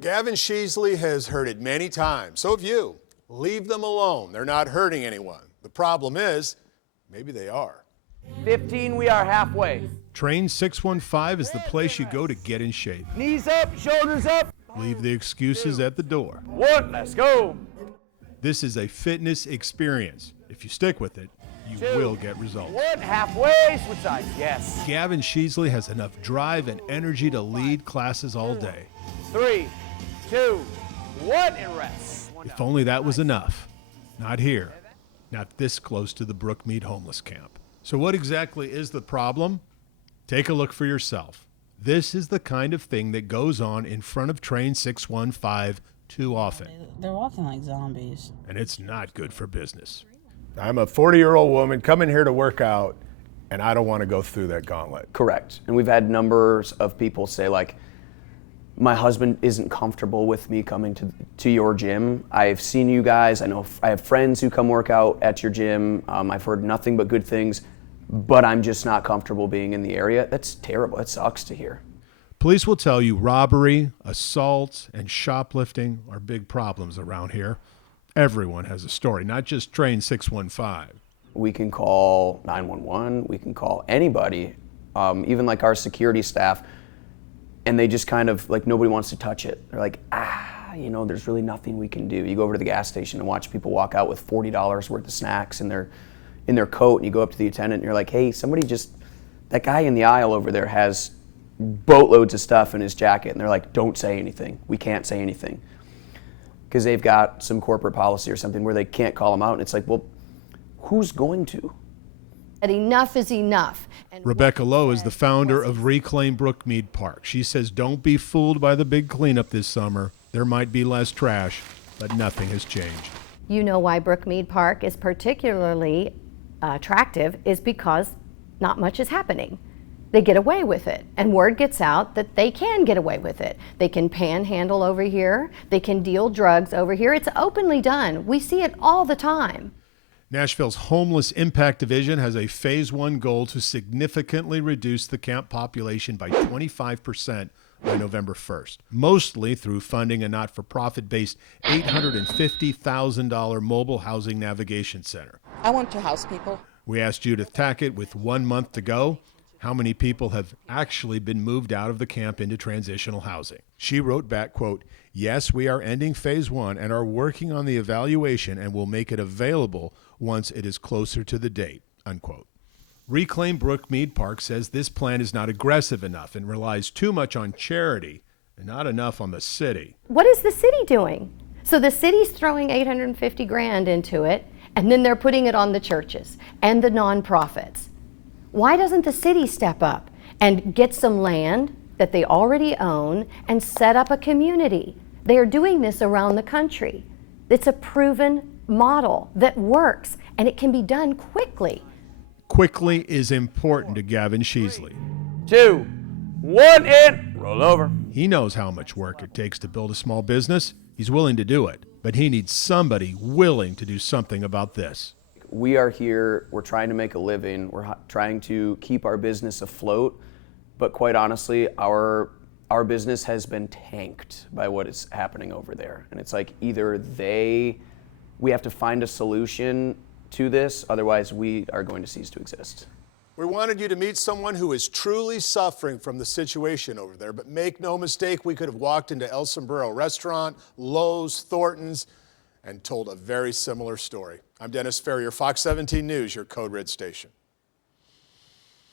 Gavin Sheasley has heard it many times. So have you. Leave them alone. They're not hurting anyone. The problem is, maybe they are. 15, we are halfway. Train 615 is the place you go to get in shape. Knees up, shoulders up. Leave the excuses at the door. 1, let's go. This is a fitness experience. If you stick with it, you 2, will get results. 1, halfway, switch sides, yes. Gavin Sheasley has enough drive and energy to lead classes all day. 3, 2, 1, and rest. If only that was enough. Not here. Not this close to the Brookmead homeless camp. So what exactly is the problem? Take a look for yourself. This is the kind of thing that goes on in front of Train 615 too often. They're walking like zombies. And it's not good for business. I'm a 40-year-old woman coming here to work out, and I don't want to go through that gauntlet. Correct. And we've had numbers of people say, like, my husband isn't comfortable with me coming to your gym. I've seen you guys. I know I have friends who come work out at your gym. I've heard nothing but good things, but I'm just not comfortable being in the area. That's terrible. That sucks to hear. Police will tell you robbery, assault, and shoplifting are big problems around here. Everyone has a story, not just Train 615. We can call 911. We can call anybody, even like our security staff. And they just kind of, like, nobody wants to touch it. They're like, there's really nothing we can do. You go over to the gas station and watch people walk out with $40 worth of snacks in their coat, and you go up to the attendant and you're like, hey, that guy in the aisle over there has boatloads of stuff in his jacket. And they're like, don't say anything. We can't say anything. Because they've got some corporate policy or something where they can't call them out. And it's like, well, who's going to? That enough is enough. And Rebecca Lowe is the founder of Reclaim Brookmead Park. She says, don't be fooled by the big cleanup this summer. There might be less trash, but nothing has changed. you know why Brookmead Park is particularly attractive is because not much is happening. They get away with it, and word gets out that they can get away with it. They can panhandle over here, they can deal drugs over here. It's openly done. We see it all the time. Nashville's Homeless Impact Division has a Phase 1 goal to significantly reduce the camp population by 25% by November 1st, mostly through funding a not-for-profit-based $850,000 mobile housing navigation center. I want to house people. We asked Judith Tackett, with 1 month to go, how many people have actually been moved out of the camp into transitional housing. She wrote back, quote, "Yes, we are ending Phase 1 and are working on the evaluation and will make it available once it is closer to the date," unquote. Reclaim Brookmead Park says this plan is not aggressive enough and relies too much on charity and not enough on the city. What is the city doing? So the city's throwing $850,000 into it, and then they're putting it on the churches and the nonprofits. Why doesn't the city step up and get some land that they already own and set up a community? They are doing this around the country. It's a proven model that works, and it can be done quickly. Quickly is important to Gavin Sheasley. 2, 1, and roll over. He knows how much work it takes to build a small business. He's willing to do it, but he needs somebody willing to do something about this. We are here, we're trying to make a living, we're trying to keep our business afloat, but quite honestly, our business has been tanked by what is happening over there. And it's like either we have to find a solution to this, otherwise we are going to cease to exist. We wanted you to meet someone who is truly suffering from the situation over there, but make no mistake, we could have walked into El Sombrero Restaurant, Lowe's, Thornton's, and told a very similar story. I'm Dennis Ferrier, Fox 17 News, your Code Red station.